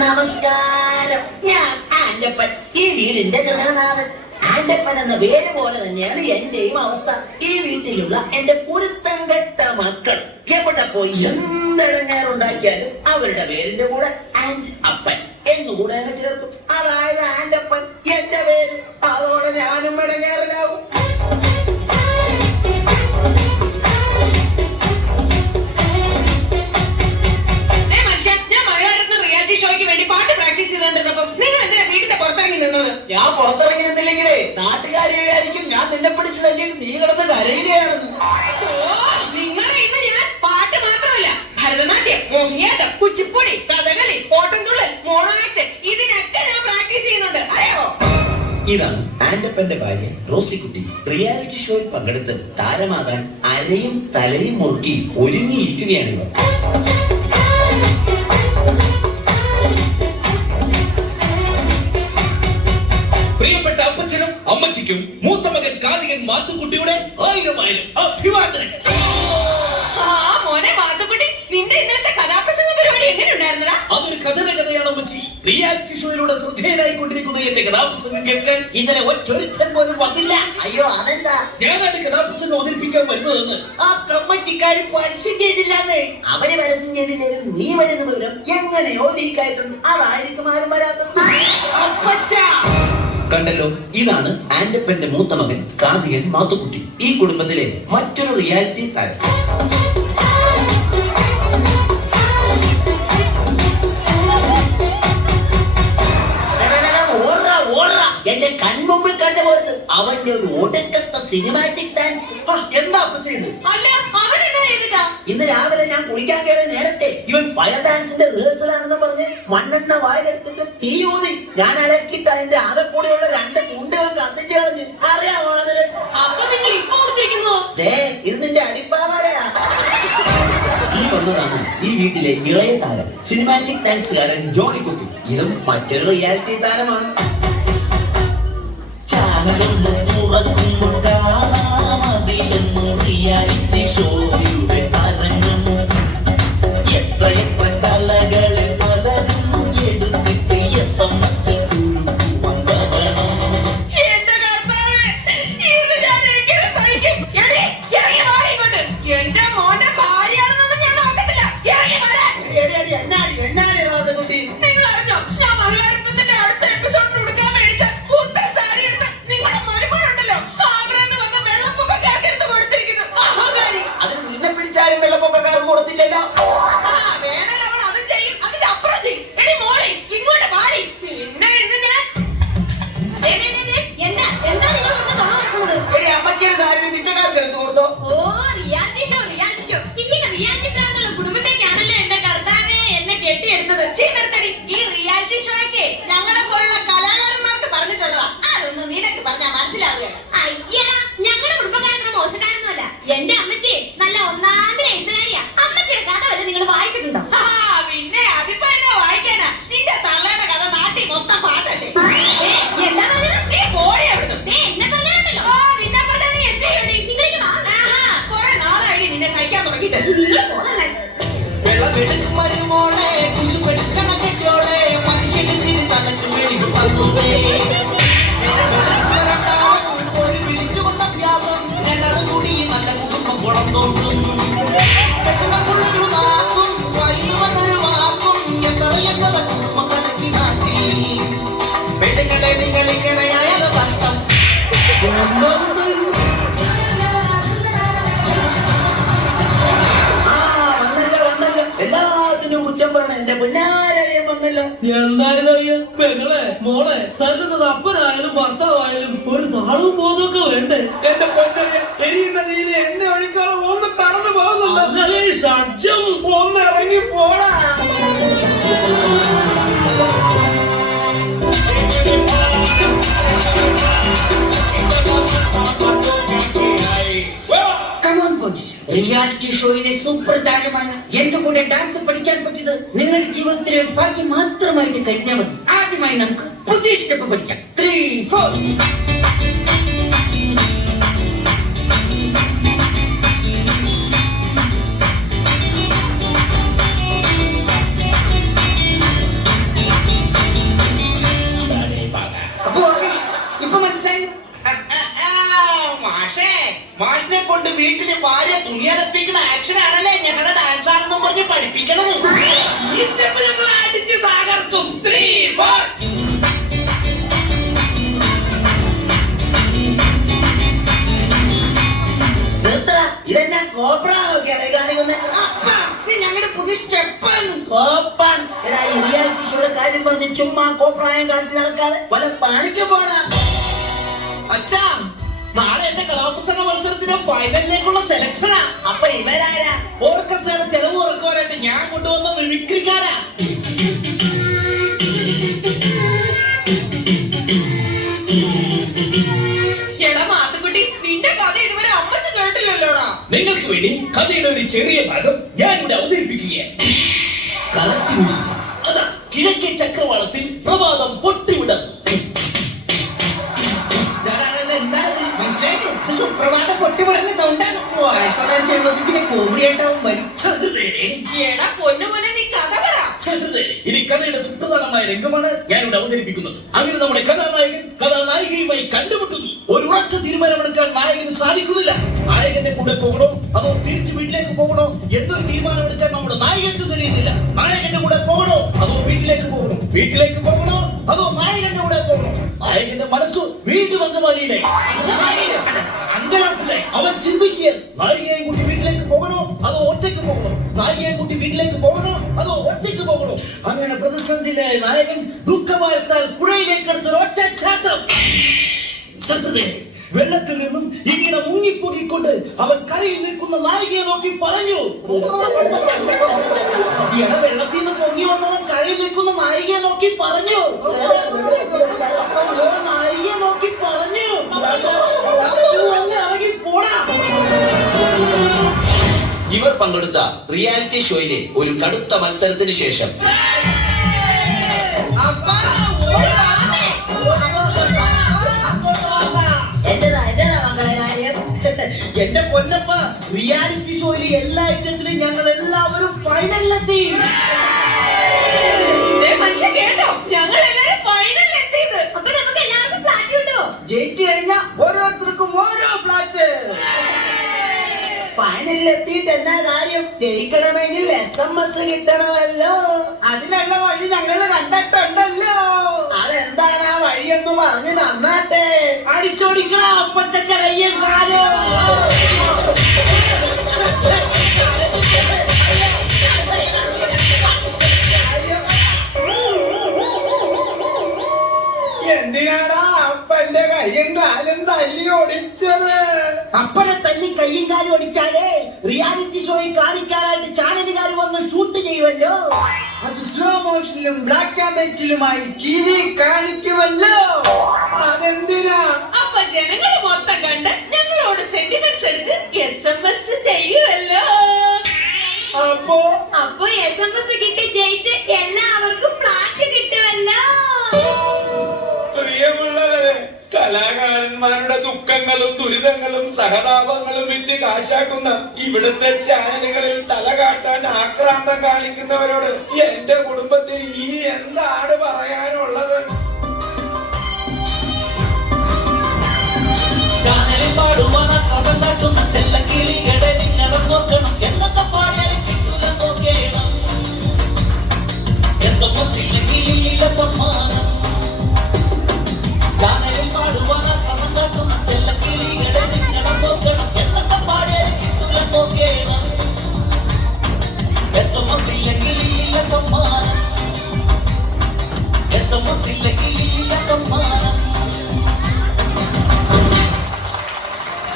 നമസ്കാരം. ഞാൻ ആൻഡപ്പൻ, ഈ വീടിന്റെ ഗൃഹനാഥൻ. ആൻഡപ്പൻ എന്ന പേര് പോലെ തന്നെയാണ് എന്റെയും അവസ്ഥ. ഈ വീട്ടിലുള്ള എന്റെ പൊരുത്തം കെട്ട മക്കൾ എവിടെ പോയി എന്തെടങ്ങാറുണ്ടാക്കിയാലും അവരുടെ പേരിന്റെ കൂടെ ആൻഡ് അപ്പൻ എന്നുകൂടെ അങ്ങ് ചേർക്കും. അതായത് ആൻഡപ്പൻ എന്റെ പേര്. അതോടെ ഞാനും ഇടങ്ങേറിലാവും. ഞാൻ പുറത്തിറങ്ങി നിന്നില്ലെങ്കിലേ നാട്ടുകാരെ വിചാരിക്കും ഞാൻ നിന്നെ പിടിച്ച് തല്ലിയിട്ട് നീ കിടന്ന് കരയുകയാണെന്ന്. ഞാൻ പാട്ട് മാത്രമല്ല, ഭരതനാട്യം, മോഹിനിയാട്ടം, കുച്ചിപ്പുടി, കഥകളി, ഓട്ടംതുള്ളൽ, മോണോ ആക്ട്, ഇതിനൊക്കെ ഞാൻ പ്രാക്ടീസ് ചെയ്യുന്നുണ്ട്, അറിയോ? ഇതാണ് ആൻഡപ്പന്റെ ഭാര്യ റോസിക്കുട്ടി. റിയാലിറ്റി ഷോയിൽ പങ്കെടുത്ത് താരമാകാൻ അരയും തലയും മുറുക്കി ഒരുങ്ങിയിരിക്കുകയാണിവർ. പ്രിയപ്പെട്ട അപ്പച്ചനും അമ്മച്ചിക്കും മൂത്ത മകൻ കാതികൻ മാത്തുക്കുട്ടിയുടെ 1000 അഭിവാദനങ്ങൾ. മോനെ മാത്തുക്കുട്ടി, നിന്റെ ഇന്നലത്തെ കഥാപ്രസംഗ പരിപാടി എങ്ങനെ ഉണ്ടായിരുന്നടാ? അതൊരു കഥയാണ് അമ്മച്ചി. റിയാലിറ്റി ഷോയിലൂടെ ശ്രദ്ധേയനായിക്കൊണ്ടിരിക്കുന്ന എന്റെ കഥാപ്രസംഗം കേൾക്കാൻ ഇന്നലെ ഒറ്റൊരുത്തൻ പോലും വന്നില്ല. അയ്യോ, അതെന്താ? ഞാനാണ് കഥാപ്രസംഗം അവതരിപ്പിക്കാൻ വരുന്നതെന്ന് ആ കമ്മിറ്റിക്കാർ പരസ്യം ചെയ്തില്ലാന്നേ. അവര് പരസ്യം ചെയ്തില്ലെങ്കിലും നീ വരുന്ന വിവരം എങ്ങനെയോ ലീക്കായിട്ടുണ്ട്. അതായിരിക്കും ആരും വരാത്തത്. അപ്പച്ച കണ്ടല്ലോ, ഇതാണ് ആൻഡപ്പന്റെ മൂത്ത മകൻ കാതികൻ മാത്തുക്കുട്ടി. ഈ കുടുംബത്തിലെ മറ്റൊരു റിയാലിറ്റി താരം. എന്റെ കൺമുമ്പിൽ കണ്ടുപോയത് അവന്റെ ഒരു ഒടുക്കത്തെ സിനിമാറ്റിക് ഡാൻസ്. എന്താ അപ്പ ചെയ്ത്? അല്ല, അവൻ എന്താ ചെയ്തിട്ടാ? ഇന്ന് രാവിലെ ഞാൻ കുളിക്കാൻ കയറിയ നേരത്തെ ഇവൻ ഫയർ ഡാൻസിന്റെ റിഹേഴ്സൽ ആണെന്ന് പറഞ്ഞ് മണ്ണെണ്ണ വായിലെടുത്തിട്ട് തീ ഊതി. ഞാൻ അലക്കിട്ട് അതിന്റെ ആകെക്കൂടെയുള്ള 2 കുണ്ടുകൾ കത്തിച്ചു കളഞ്ഞു. അറിയാമോ നിനക്ക്? അപ്പൊ നിങ്ങൾ ഇപ്പൊ കൊടുത്തിരിക്കുന്നു? ഇത് നിന്റെ അടിപ്പാവാടയാ. ഈ വന്നതാണ് ഈ വീട്ടിലെ ഇളയ താരം, സിനിമാറ്റിക് ഡാൻസുകാരൻ ജോണിക്കുട്ടി. ഇതും മറ്റൊരു റിയാലിറ്റി താരമാണ്. ചാനലൊന്ന് തുറക്കുമ്പോൾ കാണാമതിലെന്നും റിയാലിറ്റി ഷോയുടെ തരംഗം. എത്ര എത്ര കലകളെ പലരും എടുത്തിട്ട് SMS കുരുക്കുവാൻ വരണം. എന്റെ കർത്താവേ, ഇത് ഞാൻ എങ്ങനെ സഹിക്കും? എടീ, ഇറങ്ങി വാ ഇങ്ങോട്ട്. എന്റെ മോന്റെ ഭാര്യയാണെന്നൊന്നും ഞാൻ നോക്കത്തില്ല. ഇറങ്ങി വരാൻ. എന്നാടി റോസക്കുട്ടി? നിങ്ങൾ അറിഞ്ഞോ, ഞാൻ മറുകാലത്തിന്റെ അടുത്ത എപ്പിസോഡിൽ ഉടുക്കാൻ മേടിച്ച പുത്ത സാരി എടുത്ത് നിങ്ങളുടെ മരുമോളുണ്ടല്ലോ ആഗ്രഹം വന്ന വെള്ളപ്പൊക്കക്കാർക്ക് എടുത്ത് കൊടുത്തിരിക്കുന്നു. അഹങ്കാരി. അതിന് നിന്നെ പിടിച്ചാലും വെള്ളപ്പൊക്കക്കാർക്ക് കൊടുത്തില്ലല്ലോ. വേണേൽ അവൾ അതും ചെയ്യും, അതിന്റെ അപ്പുറം ചെയ്യും. എടി മോളെ, ഇങ്ങോട്ട് പാടി. നിന്നെ ഇന്ന് ഞാൻ എന്താ നിങ്ങൾ കൊണ്ട് തുറക്കുന്നത്? എടി, അമ്മയ്ക്കൊരു സാരി പിച്ചക്കാർക്ക് എടുത്തു കൊടുത്തോ? ഓ, റിയാലിറ്റി ഷോ. ഇങ്ങനെ റിയാലിറ്റി പ്രാന്തുള്ള കുടുംബത്തേക്കാണല്ലോ എന്റെ കർത്താവേ എന്നെ കെട്ടിയെടുത്തത്. ചെയ്തെടുത്തടി. ഈ റിയാലിറ്റി ഷോയ്ക്ക് ഞങ്ങളെ പോലുള്ള കലാകാരന്മാർക്ക് പറഞ്ഞിട്ടുള്ളതാ. അതൊന്നും നിനക്ക് പറഞ്ഞാൽ മനസ്സിലാവുകയാണ്. അയ്യടാ, ഞങ്ങളുടെ കുടുംബക്കാരത്ര മോശക്കാരൊന്നുമല്ല. എന്റെ അമ്മച്ചി നല്ല ഒന്നാന്തര എഴുത്തുകാരിയാ. അമ്മച്ചിയുടെ കഥ വരെ നിങ്ങൾ വായിച്ചിട്ടുണ്ടോ? പിന്നെ അതിപ്പോ എന്നെ വായിക്കാനാ? നിന്റെ തള്ളയുടെ കഥ നാട്ടിൽ മൊത്തം പാട്ടല്ലേ? എന്താ പറഞ്ഞത്? നീ പോടി അവിടുന്ന്. എന്നെ പറഞ്ഞാലുണ്ടല്ലോ. നിന്നെ പറഞ്ഞാ നീ എന്ത് ചെയ്യടി? നിങ്ങളിങ്ങ് വാ. കുറെ നാളായി നിന്നെ സഹിക്കാൻ തുടങ്ങിയിട്ട്. നീ പോന്നല്ലേ? വെള്ളമെടുക്കും മരുമോളെ, കുശുമെടുക്കണ കെട്ടോളെ, മറിയെടുത്തിരി തലക്ക് വെളിവ് വന്നുവേ. ഒരു വിളിച്ചുകൊണ്ട വ്യാസം, രണ്ടാളും കൂടി നല്ല കുടുംബം കുളം തോന്നും. കെട്ടുവക്കുള്ളൊരു നാക്കും, വൈകി വന്നൊരു വാക്കും, എത്ര കുടുംബം കലക്കി നാട്ടി. പെണ്ണുങ്ങളെ നിങ്ങളിങ്ങനെയായ ഭർത്തം. എല്ലാത്തിനും കുറ്റം പറയണ എന്റെ പൊന്നാരളിയൻ വന്നല്ലോ. എന്തായാലും അറിയാ പെങ്ങളെ മോളെ തല്ലുന്നത് അപ്പനായാലും ഭർത്താവായാലും ഒരു താളവും ബോധമൊക്കെ വേണ്ടേ? എന്റെ പൊന്നളിയ എരിയുന്ന നീര് എന്നെ ഒഴിക്കാതെ ഒന്ന് കടന്നു പോകുന്നുണ്ട്. ഷഡ്ജം ഒന്ന് ഇറങ്ങി പോടാ. റിയാലിറ്റി ഷോയിലെ സൂപ്പർ താരമാണ് എന്റെ കൂടെ ഡാൻസ് പഠിക്കാൻ പറ്റിയത് നിങ്ങളുടെ ജീവിതത്തിലെ ഭാഗ്യം മാത്രമായിട്ട് കരുതിയാൽ മതി. ആദ്യമായി നമുക്ക് പുതിയ സ്റ്റെപ്പ് പഠിക്കാം. 3, 4. പഠിപ്പിക്കണത്. ഈ സ്റ്റെപ്പ് ഞങ്ങൾ അടിച്ച് തകർക്കും. 3, 4. നിർത്തടാ, ഇതെന്നാ കോപ്രാവൊക്കെയാണ് കാണിക്കുന്നത്. അപ്പാ, ഇത് ഞങ്ങളുടെ പുതിയ സ്റ്റെപ്പാണ്. കോപ്പാൻ. എടാ, ഈ റിയാലിറ്റി ഷോയുടെ കാര്യം പറഞ്ഞ് ചുമ്മാ കോപ്രായം കാട്ടി നടക്കാതെ വല്ല പണിക്ക് പോടാ. അച്ഛാ, നാളെ എന്റെ കലാപ്രസംഗ മത്സരത്തിന്റെ ഫൈനലിലേക്കുള്ള സെലക്ഷനാ. അപ്പൊ ഇവരാരാ? ഓർക്കസ്ട്രയുടെ ചെലവ് കുറക്കുവാനായിട്ട് ഞാൻ കൊണ്ടുവന്ന മിമിക്രിക്കാരാ. എടാ മാത്തുക്കുട്ടി, നിന്റെ കഥ ഇതുവരെ അമ്മച്ചി കേട്ടില്ലല്ലോടാ. നിങ്ങൾക്ക് വേണ്ടി കഥയുടെ ഒരു ചെറിയ ഭാഗം ഞാൻ ഇവിടെ അവതരിപ്പിക്കുകയാണ്. Correct music. അതാ കിഴക്കേ ചക്രവാളത്തിൽ പ്രഭാതം പൊട്ടിവിടും. എന്താണത് മനസ്സിലായി? ഇത് സുപ്രഭാതം പൊട്ടിവിടുന്ന സൗണ്ടാണ്. 1975 കോമഡി ആയിട്ടാവും വരും. എടാ പൊന്നുമോനെ, നീ കഥ പറ. ഇനി കഥയുടെ സുപ്രധാനമായ രംഗമാണ് ഞാൻ ഇവിടെ അവതരിപ്പിക്കുന്നത്. അങ്ങനെ നമ്മുടെ കഥാനായകൻ കഥാനായികയുമായി കണ്ടുമുട്ടുന്നു. ഒരു ഉറച്ച തീരുമാനമെടുക്കാൻ നായകന് സാധിക്കുന്നില്ല. നായകന്റെ കൂടെ പോകണോ അതോ തിരിച്ച് വീട്ടിലേക്ക് പോകണോ എന്നൊരു തീരുമാനമെടുക്കാൻ നമ്മുടെ നായകന് കഴിയുന്നില്ല. നായകന്റെ കൂടെ പോകണോ അതോ വീട്ടിലേക്ക് പോകണോ? വീട്ടിലേക്ക് പോകണോ അതോ നായകന്റെ കൂടെ പോകണോ? നായകന്റെ മനസ്സു വീണ്ടും അങ്കമാലിയിലായി. അങ്കലാപ്പിലായി. അവൻ ചിന്തിക്കുകയാണ്, നായികയെ കൂട്ടി വീട്ടിലേക്ക് പോകണോ അതോ ഒറ്റയ്ക്ക് പോകണോ? നായികയെ കൂട്ടി വീട്ടിലേക്ക് പോകണോ അതോ ഒറ്റയ്ക്ക് പോകണോ? അങ്ങനെ പ്രതിസന്ധിയിലായ നായകൻ ദുഃഖഭാരത്താൽ പുഴയിലേക്ക് എടുത്തൊരു ഒറ്റച്ചാട്ടം. സത്യത്തെ വെള്ളത്തിൽ നിന്നും ഇങ്ങനെ മുങ്ങിപ്പൊങ്ങിക്കൊണ്ട് അവൻ കരയിൽ നിൽക്കുന്ന നായികയെ നോക്കി പറഞ്ഞു. ഇട വെള്ളത്തിൽ നിന്ന് പൊങ്ങി വന്നവൻ കരയിൽ നിൽക്കുന്ന നായികയെ നോക്കി പറഞ്ഞു. നായികയെ നോക്കി പറഞ്ഞു, ഒന്ന് ഇറങ്ങി പോടാ. ഇവർ പങ്കെടുത്ത റിയാലിറ്റി ഷോയിലെ ഒരു കടുത്ത മത്സരത്തിന് ശേഷം എന്റേതാ മക്കളെ കാര്യം. എന്റെ പൊന്നപ്പ, റിയാലിറ്റി ഷോയിലെ എല്ലാ ഐറ്റത്തിലും ഞങ്ങൾ എല്ലാവരും ഫൈനലിലെത്തി. മനുഷ്യൻ കേട്ടോ, ഞങ്ങൾ എല്ലാരും ഫൈനലിൽ എത്തിയത്. അപ്പൊ നമുക്ക് എല്ലാവർക്കും ഫ്ലാറ്റ് കിട്ടുമോ? ജയിച്ചു കഴിഞ്ഞാൽ ഓരോരുത്തർക്കും ഓരോ ഫ്ലാറ്റ്. ഫൈനലിൽ എത്തിയിട്ട് എന്നാ കാര്യം? ജയിക്കണമെങ്കിൽ SMS കിട്ടണമല്ലോ. അതിനുള്ള വഴി ഞങ്ങൾ കണ്ടിട്ടുണ്ടല്ലോ. അതെന്താണ് ആ വഴിയൊന്ന് പറഞ്ഞു തന്നാട്ടെ. അടിച്ചോടിക്കണ അപ്പച്ചന്റെ കയ്യും കാലും. എന്തിനാടാ അപ്പന്റെ കയ്യും കാലും തല്ലി ഓടിച്ചത്? അപ്പനെ തല്ലി കയ്യും കാലും ഒടിച്ചാലേ റിയാലിറ്റി ഷോയിൽ കാണിക്കാനായിട്ട് ചാനലുകാർ വന്ന് ഷൂട്ട് ചെയ്യുമല്ലോ. അത് സ്ലോ മോഷനിലും ബ്ലാക്ക് ആൻഡ് വൈറ്റിലുമായി TV കാണിക്കുമല്ലോ. അതെന്തിനാ? അപ്പൊ ജനങ്ങൾ മൊത്തം കണ്ട് ഞങ്ങളോട് സെന്റിമെന്റ്സ് അടിച്ച് SMS ചെയ്യുമല്ലോ. അപ്പൊ SMS കിട്ടി ജയിച്ച് എല്ലാവർക്കും ഫ്ലാറ്റ് കിട്ടുമല്ലോ. പ്രിയമുള്ളവരെ, കലാകാരന്മാരുടെ ദുഃഖങ്ങളും ദുരിതങ്ങളും സഹതാപങ്ങളും വിറ്റ് കാശാക്കുന്ന ഇവിടുത്തെ ചാനലുകളിൽ തല കാട്ടാൻ ആക്രാന്തം കാണിക്കുന്നവരോട് എന്റെ കുടുംബത്തിൽ ഇനി എന്താണ് പറയാനുള്ളത്? ചാനലിൽ പാടുവാൻ കടം തട്ടുന്ന ചെല്ലക്കിളികളെ നിങ്ങളും നോക്കണം. എന്നൊക്കെ പാടിയാലും കിട്ടൂല നോക്കണം. SMS ഇല്ലെങ്കിൽ സമ്മാനം. ചാനലിൽ പാടുവാൻ കടം തട്ടുന്ന ചെല്ലക്കിളികളെ നിങ്ങളും നോക്കണം. എന്നൊക്കെ പാടിയാലും കിട്ടൂല നോക്കണം. SMS ഇല്ലെങ്കിൽ സമ്മാനം. SMS ഇല്ലെങ്കിൽ സമ്മാനം.